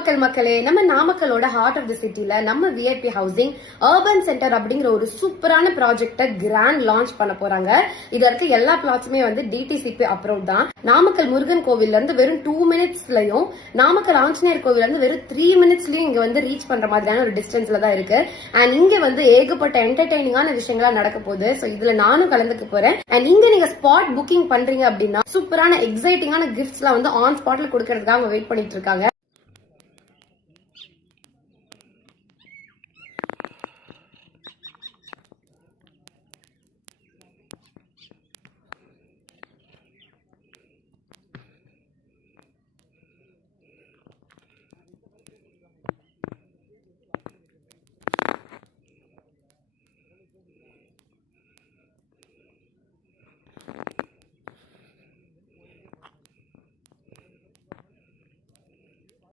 நாமக்கல் மக்களே, நம்ம நாமக்கலோட heart of the சிட்டில நம்ம விஐபி ஹவுசிங் அர்பன் சென்டர் அப்படிங்கிற ஒரு சூப்பரான ப்ராஜெக்ட கிராண்ட் லான்ச் பண்ண போறாங்க. இதுல இருக்க எல்லா பிளாட்ஸுமே வந்து டிடிசிபி அப்ரூவ் தான். நாமக்கல் முருகன் கோவில்ல இருந்து வெறும் 2 மினிட்ஸ்லயும், நாமக்கல் ஆஞ்சநேயர் கோவில்ல இருந்து வெறும் 3 மினிட்ஸ்லயும் இங்க வந்து ரீச் பண்ற மாதிரியான ஒரு டிஸ்டன்ஸ்ல தான் இருக்கு. அண்ட் இங்க வந்து ஏகப்பட்ட என்டர்டைனிங்கான விஷயங்களா நடக்க போகுது. சோ இதுல நானும் கலந்துக்க போறேன். அண்ட் இங்க நீங்க ஸ்பாட் புக்கிங் பண்றீங்க அப்படின்னா சூப்பரான எக்ஸைட்டிங்கான கிஃப்ட்ஸ் எல்லாம் வந்து ஆன் ஸ்பாட்ல கொடுக்கறதுக்காக வெயிட் பண்ணிட்டு இருக்காங்க.